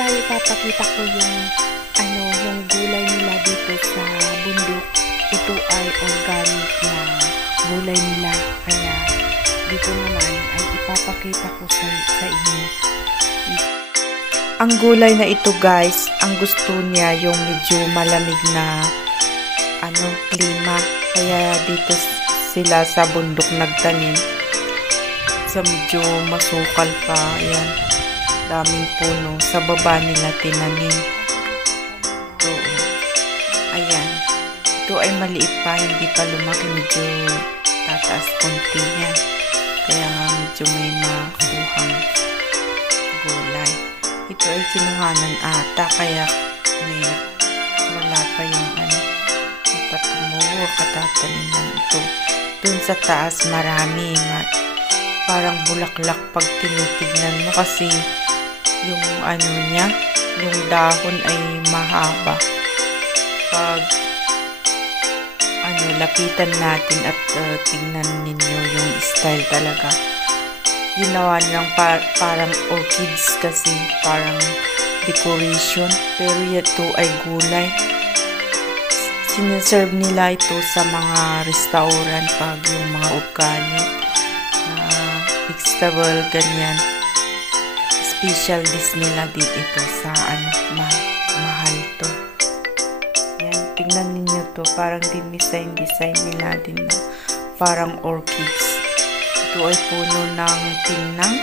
tayo ipapakita ko yung yung gulay nila dito sa bundok. Ito ay organic na gulay nila, kaya dito naman ay ipapakita ko sa inyo. Ang gulay na ito guys, ang gusto niya yung medyo malamig na klima, kaya dito sila sa bundok nagtanim sa medyo masukal pa. Ayan, daming puno sa baba nila tinanim. So, ayan, ito ay maliit pa, hindi pa lumaki, medyo tataas konti yan, kaya medyo may makuhang gulay. Ito ay kinuhanan ata, kaya wala pa yung hindi pa tumubo, katataniman ito. Dun sa taas marami, parang bulaklak pag tinitignan mo, kasi yung niya, yung dahon ay mahaba. Pag lapitan natin at tingnan ninyo yung style talaga. Ginawa nilang parang orchids, kasi parang decoration, pero ito ay gulay. Sinaserve nila ito sa mga restaurant pag yung mga organic na vegetable, ganyan. Special dish nila din ito sa mahal to. Yan, tingnan ninyo to, parang design nila din na parang orchids. Ito ay puno ng tinang,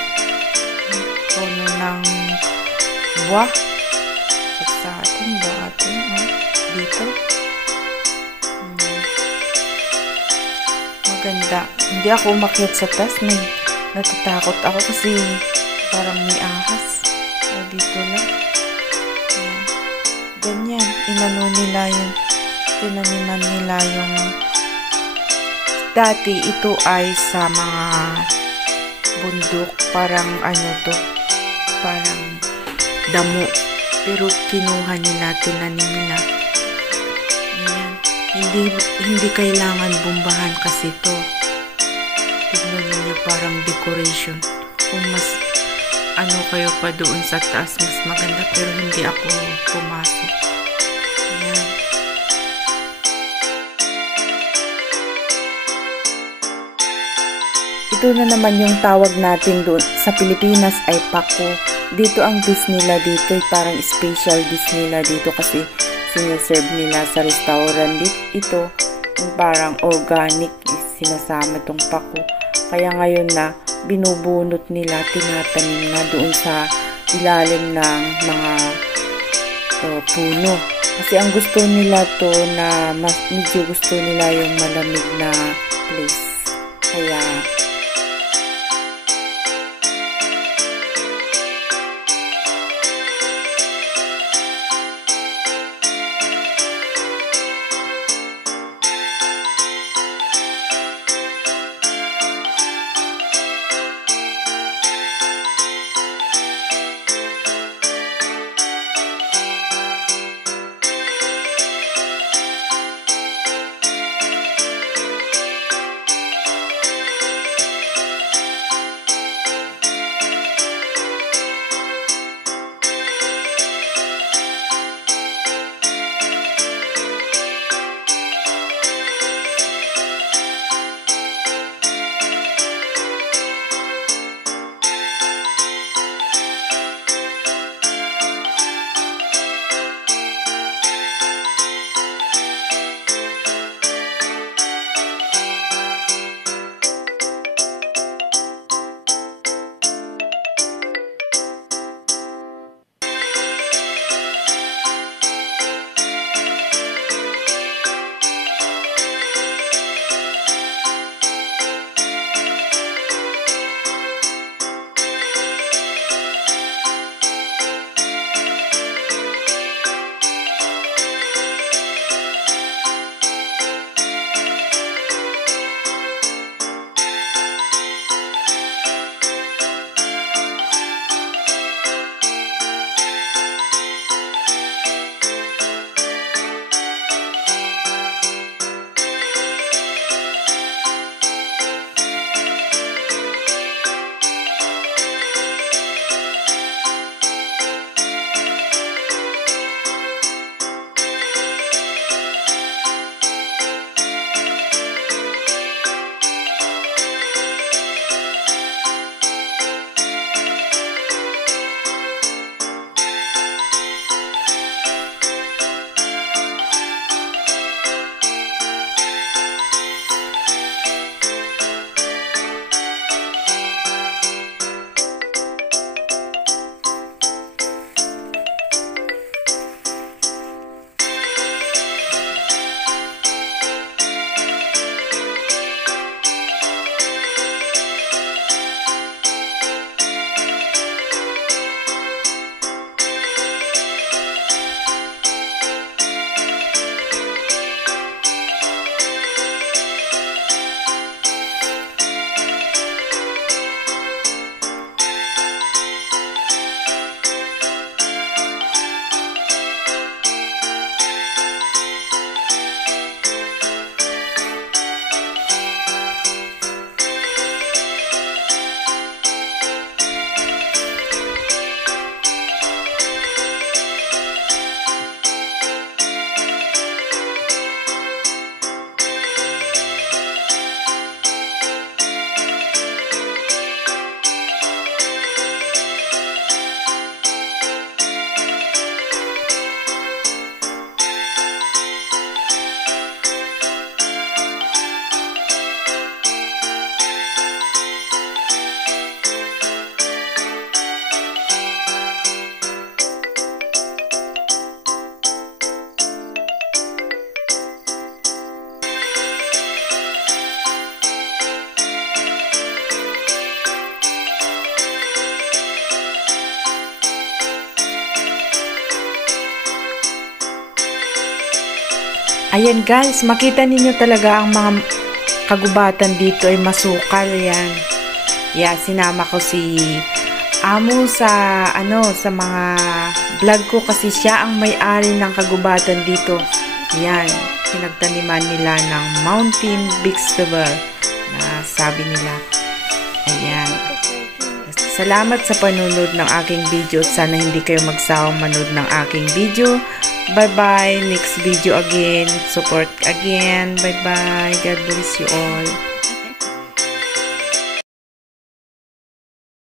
puno ng buwak. At sa atin dito. Maganda. Hindi ako umakyat sa taas, natatakot ako kasi parang may ahas. Dito lang. Ayan. Ganyan. Tinaniman nila yung dati ito ay sa mga bundok, parang parang damo, pero kinuha nila, tinanim nila. Ayan. Hindi kailangan bumbahan kasi ito. Tignan niyo, parang decoration. Kung mas kayo pa doon sa taas, mas maganda, pero hindi ako pumasok. Ayan. Ito na naman yung tawag natin doon sa Pilipinas ay pako. Dito ang dish nila dito, parang special dish nila dito, kasi sinaserve nila sa restaurant. Ito yung parang organic, sinasama itong pako. Kaya ngayon na binubunot nila, tinatanim na doon sa ilalim ng mga puno. Kasi ang gusto nila to na medyo gusto nila yung malamig na place. Kaya Ayan guys, makita ninyo talaga ang mga kagubatan dito ay masukal yan. Yeah, sinama ko si Amo sa sa mga vlog ko kasi siya ang may-ari ng kagubatan dito. Yan, pinagtaniman nila ng mountain vegetable na sabi nila. Ayan. Salamat sa panunod ng aking video. Sana hindi kayo magsawang manood ng aking video. Bye-bye. Next video again. Support again. Bye-bye. God bless you all.